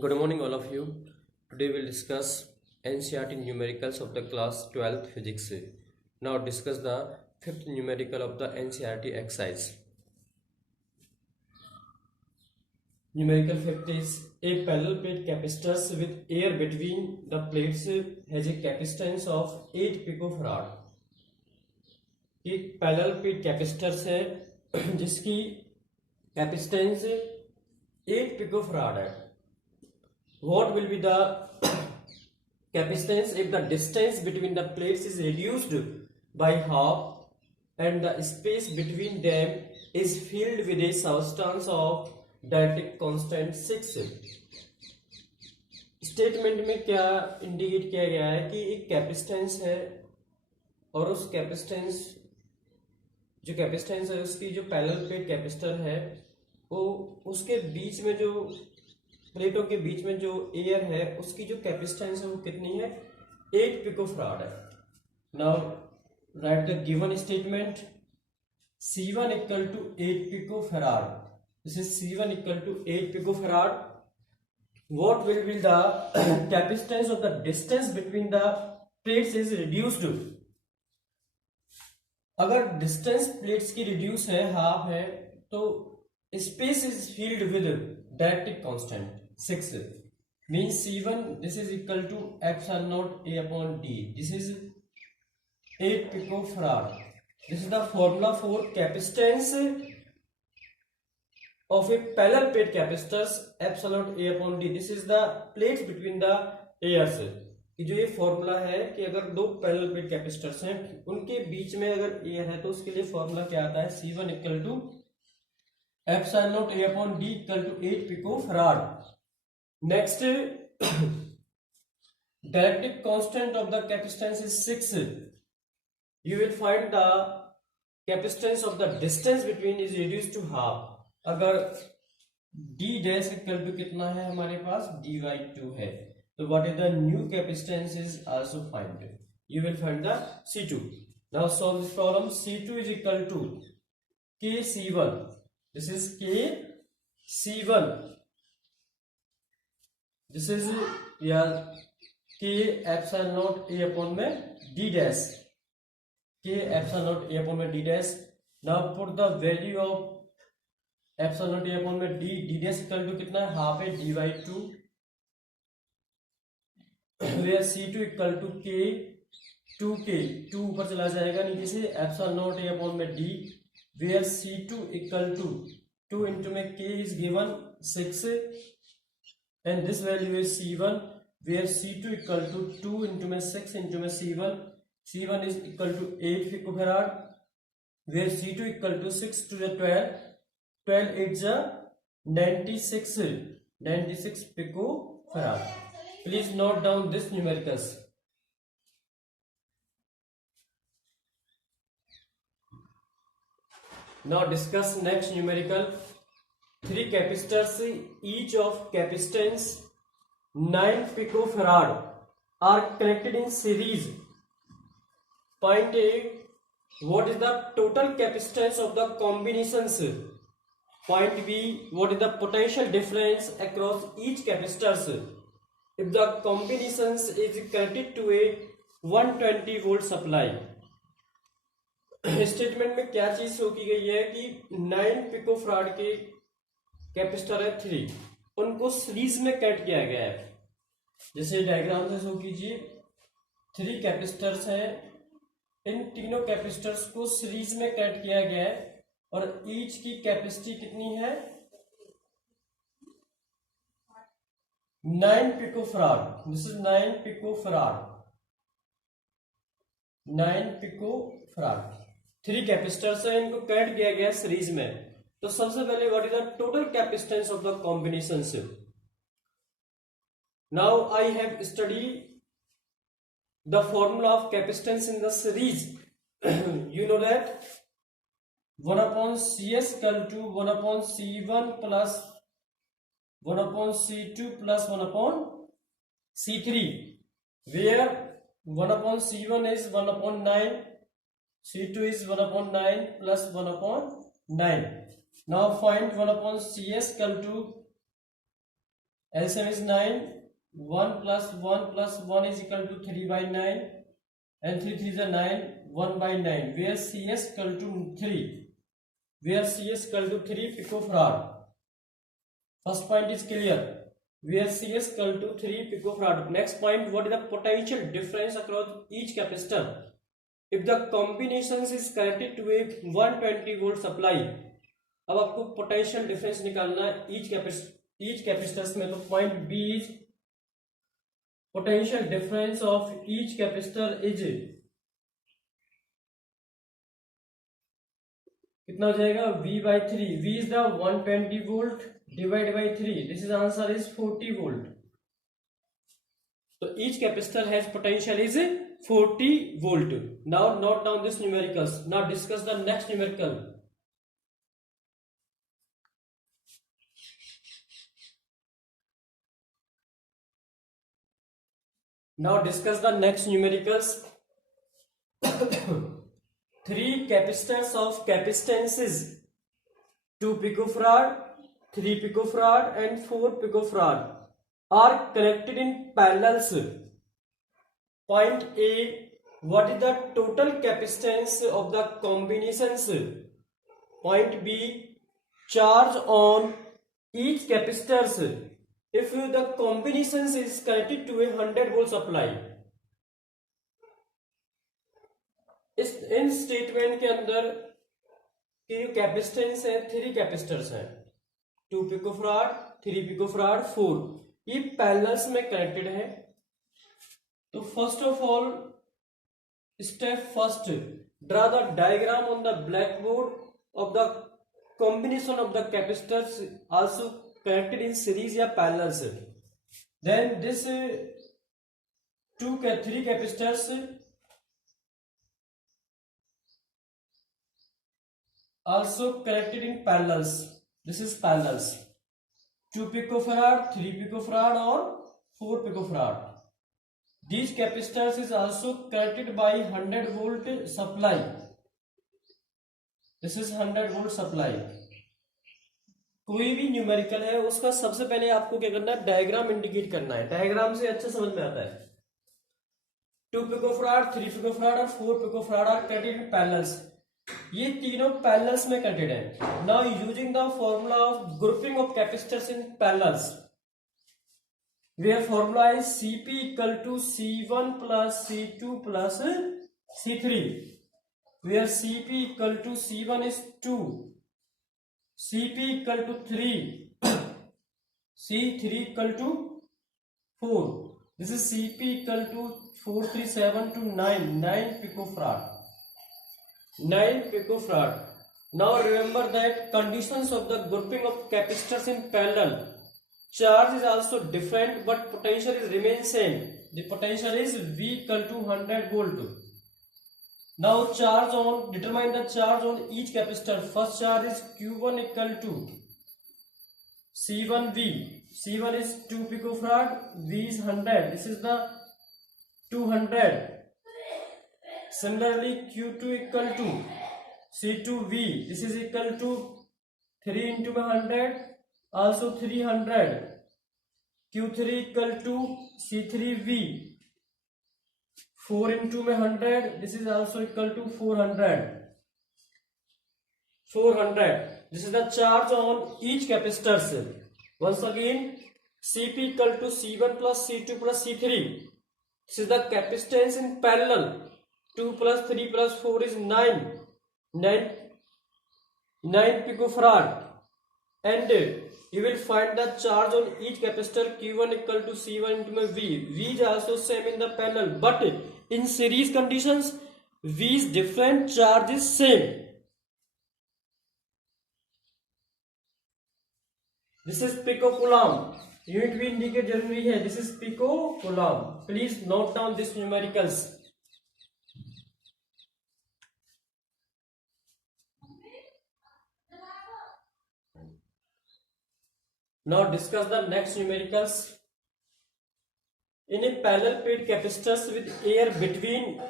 Good morning, all of you. Today we'll discuss NCERT numericals of the class 12th physics. Now discuss the fifth numerical of the NCERT exercise. Numerical fifth is a parallel plate capacitors with air between the plates has a capacitance of 8 picofarad. एक parallel plate capacitors है जिसकी capacitance 8 picofarad है. What will be the capacitance if the distance between the plates is reduced by half and the space between them is filled with a substance of dielectric constant 6? Statement में क्या indicate किया गया है कि एक capacitance है और उस कैपेसिटेंस है उसकी जो पैरेलल प्लेट कैपेसिटर है वो उसके बीच में जो प्लेटों के बीच में जो एयर है उसकी जो कैपेसिटेंस है वो कितनी है 8 पिकोफराड है. Now write the given statement. C1 equal to 8 picofarad. This is C1 equal to 8 picofarad. What will be the capacitance of the distance between the plates is reduced. अगर distance plates की reduce है half है तो space is filled with dielectric constant 6 means C1 this is equal to epsilon naught A upon D. This is 8 picofarad. This is the formula for capacitance of a parallel plate capacitors epsilon naught A upon D. This is the plates between the airs. कि जो ये formula है कि अगर दो parallel plate capacitors हैं उनके बीच में अगर एयर है तो उसके लिए फॉर्मूला क्या आता है C1 equal to epsilon naught A upon D equal to 8 picofarad. Next, dielectric constant of the capacitance is 6. You will find the capacitance of the distance between is reduced to half. अगर d dash equal to कितना है हमारे पास d by 2 है तो what is the new capacitance is also find. You will find the C2. Now solve this problem. C2 is equal to KC1. This is KC1. This is K epsilon naught A upon में D dash. K epsilon naught A upon में D dash. Now put the value of epsilon naught A upon में D dash equal to कितना है half है D by 2. Where C2 equal to K 2 ऊपर चला जाएगा नीचे से epsilon naught A upon में D. Where C2 equal to 2 into में K is given 6 and this value is C1 where C2 equal to 2 into में 6 into में C1 is equal to 8 picofarad where C2 equal to 6 to the 12 8 is 96 picofarad. Please note down this numericals. Now discuss next numerical. 3 capacitors each of capacitance 9 picofarad are connected in series. Point A, what is the total capacitance of the combinations? Point B, what is the potential difference across each capacitors if the combinations is connected to a 120 volt supply. Statement में क्या चीज show की गई है कि 9 picofarad के capacitor है 3 उनको सीरीज में कनेक्ट किया गया है. जैसे डायग्राम से शो कीजिए 3 कैपेसिटर्स हैं. इन तीनों कैपेसिटर्स को सीरीज में कनेक्ट किया गया है और ईच की कैपेसिटी कितनी है 9 picofarad. This is 9 picofarad. 9 picofarad 3 capacitors हैं इनको कनेक्ट किया गया है सीरीज में. तो सबसे पहले what is the total capacitance of the combinations. Now I have study the formula of capacitance in the series. You know that 1 upon CS equal to 1 upon C1 plus 1 upon C2 plus 1 upon C3 where 1 upon C1 is 1 upon 9, C2 is 1 upon 9 plus 1 upon 9. Now find 1 upon CS equal to LCM is 9. 1 plus 1 plus 1 is equal to 3 by 9, and 3 3 is a 9. 1 by 9, where CS equal to 3, where CS equal to 3 picofarad. First point is clear, where CS equal to 3 picofarad. Next point, what is the potential difference across each capacitor if the combinations is connected to a 120 volt supply. अब आपको potential difference निकालना है each capacitors में, तो point B is potential difference of each capacitor is कितना हो जाएगा, V by 3. V is the 120 volt divided by 3. This is answer is 40 volt. So each capacitor has potential is 40 volt. Now note down this numericals. Now discuss the next numerical. Now discuss the next numericals. 3 capacitors of capacitances 2 picofarad, 3 picofarad and 4 picofarad are connected in parallels. Point A, what is the total capacitance of the combinations? Point B, charge on each capacitors if the combinations is connected to a 100 volt supply. इस इन statement के अंदर के जो capacitance है 3 capacitors हैं, 2 picofarad, 3 picofarad, 4, ये parallels में connected है. तो first of all step first, draw the diagram on the black board of the combination of the capacitors also connected in series या parallels. Then this 3 capacitors also connected in parallels. This is parallels. 2 picofarad, 3 picofarad or 4 picofarad. These capacitors is also connected by 100 volt supply. This is 100 volt supply. कोई भी numerical है उसका सबसे पहले आपको क्या करना है, डायग्राम इंडिकेट करना है. डायग्राम से अच्छा समझ में आता है. 2 पिकोफराड, 3 पिकोफराड और 4 picofarad are connected in parallels. ये तीनों पैरेलल्स में कनेक्टेड है. Now using the formula of grouping of capacitors in parallels, where formula is Cp equal to C1 plus C2 plus C3, where Cp equal to C1 is 2, Cp equal to 3, C3 equal to 4. This is Cp equal to 437 to 9 picofarad. 9 picofarad. Now remember that conditions of the grouping of capacitors in parallel. Charge is also different, but potential is remain same. The potential is V equal to 100 volt. Now determine the charge on each capacitor. First charge is Q1 equal to C1V. C1 is 2 picofarad, V is 100. This is the 200. Similarly, Q2 equal to C2V. This is equal to 3 into 100, also 300. Q3 equal to C3V. 4 into 100, this is also equal to 400. 400. This is the charge on each capacitor. Once again, Cp equal to C1 plus C2 plus C3. This is the capacitance in parallel. 2 plus 3 plus 4 is 9. 9 picofarad. And you will find the charge on each capacitor Q1 equal to C1 into V. V is also same in the parallel, but in series conditions V is different, charge is same. This is picocoulomb. Unit भी indicate जरूरी है. This is picocoulomb. Please note down this numericals. Now discuss the next numericals. In a parallel plate capacitors with air between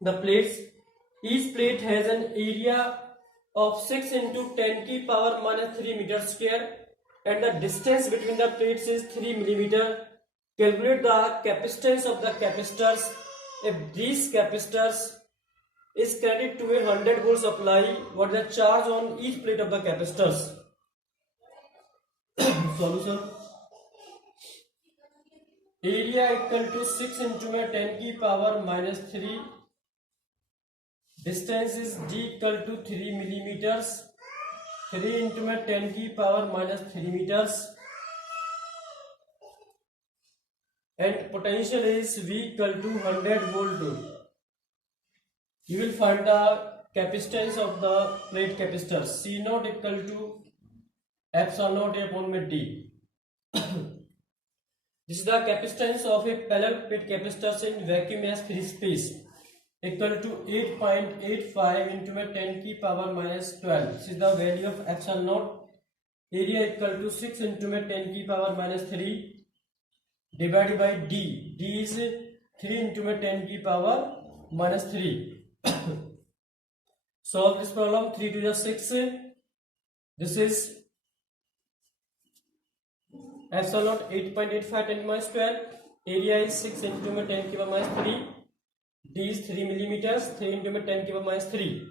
the plates, each plate has an area of 6 into 10 की power minus 3 meter square. and the distance between the plates is 3 millimeter. Calculate the capacitance of the capacitors if these capacitors is connected to a 100 volt supply. What is the charge on each plate of the capacitors? Solution. Area equal to 6 into 10 की power minus 3. Distance is d equal to 3 millimeters. 3 into 10 की power minus 3 meters. And potential is V equal to 100 volt. You will find the capacitance of the plate capacitor. C naught equal to epsilon naught upon D. This is the capacitance of a parallel plate capacitor in vacuum as free space, equal to 8.85 into 10 की power minus 12. This is the value of epsilon naught. Area equal to 6 into 10 की power minus 3 divided by D. D is 3 into 10 की power minus 3. Solve this problem. 3 to the 6. This is epsilon naught 8.85 10 minus 12. Area is 6 into 10 की power minus 3. D is 3 millimeters. 3 into 10 की power minus 3.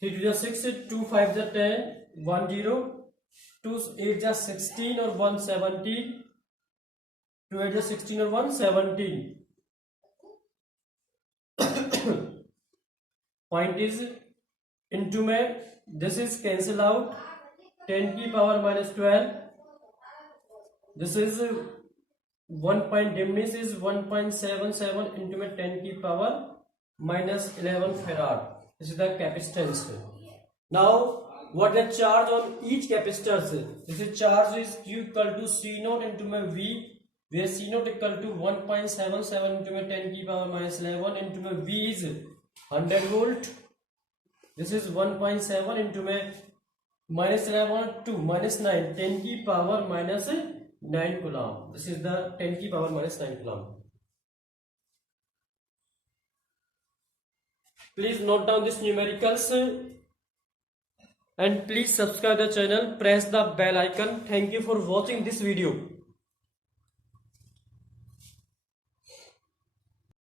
3 to the 6. 2 5 is 10. 1 0. 2 8 is 16 or 1 17. 2 8 is 16 or 1 17. Point is into में this is cancel out. 10 की power minus 12. This is 1 point diminish is 1.77 into 10 की power minus 11 farad. This is the capacitance. Now what the charge on each capacitor? This is charge is Q equal to C naught into V, where C naught equal to 1.77 into 10 की power minus 11 into V is 100 volt. This is 1.7 into minus 11 to minus 9, 10 की power minus 9 coulomb. This is the 10 की power minus 9 coulomb. Please note down these numericals and please subscribe the channel. Press the bell icon. Thank you for watching this video.